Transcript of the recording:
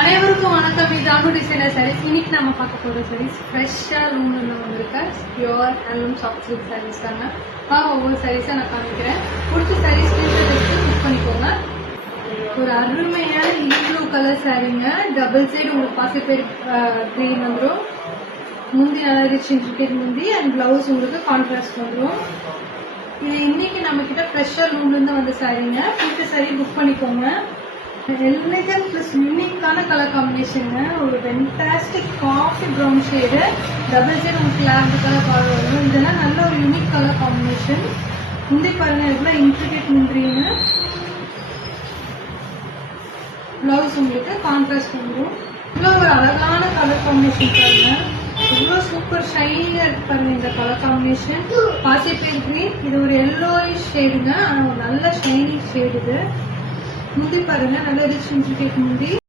அனைவருக்கும் வணக்கம். இது அனு டிசைனர் சாரீஸ். இன்னைக்கு நம்ம பார்க்க போற சாரீஸ் ஃப்ரெஷ்ஷா லூம்ல வந்திருக்க pure handloom soft silk saris தாங்க. ஒவ்வொரு சாரீஸா நான் காமிக்கிறேன். பிடிச்ச சாரீஸ் புக் பண்ணிக்கோங்க. ஒரு அருமையான ப்ளூ கலர் சாரீங்க. டபுள் சைடு உங்களுக்கு பாசிப்பேர் கிரீன் வந்துடும். முந்தி நல்லா ரிச் இன்ட்ரிகேட் முந்தி அண்ட் பிளவுஸ் உங்களுக்கு கான்ட்ராஸ்ட் வந்துடும். இது இன்னைக்கு நம்ம கிட்ட ஃப்ரெஷ்ஷா லூம்ல இருந்து வந்த சாரீங்க. பிடிச்ச சாரீ புக் பண்ணிக்கோங்க. எலிகன்ட் பிளஸ் யூனிக்கான கலர் காம்பினேஷன். ஒரு fantastic coffee brown shade, double shade உங்களுக்கு லேண்ட் கலர் பார்டர் வரும். இதெல்லாம் நல்ல ஒரு யூனிக் கலர் காம்பினேஷன். முந்தி பாருங்க இதெல்லாம் இன்ட்ரிகேட் முந்திரின்னு. பிளவுஸ் உங்களுக்கு கான்ட்ராஸ்ட் வந்துடும். இவ்வளோ ஒரு அழகான கலர் காம்பினேஷன் பாருங்க. இவ்வளோ சூப்பர் ஷைனியா இருக்கு பாருங்க இந்த கலர் காம்பினேஷன். பாசிப்பேர் கிரீன், இது ஒரு எல்லோயிஷ் ஷேடுங்க. ஆனால் ஒரு நல்ல ஷைனிங் ஷேடு. இது முந்தி பாருங்க நல்ல ரிச் இன்ட்ரிகேட் முந்தி.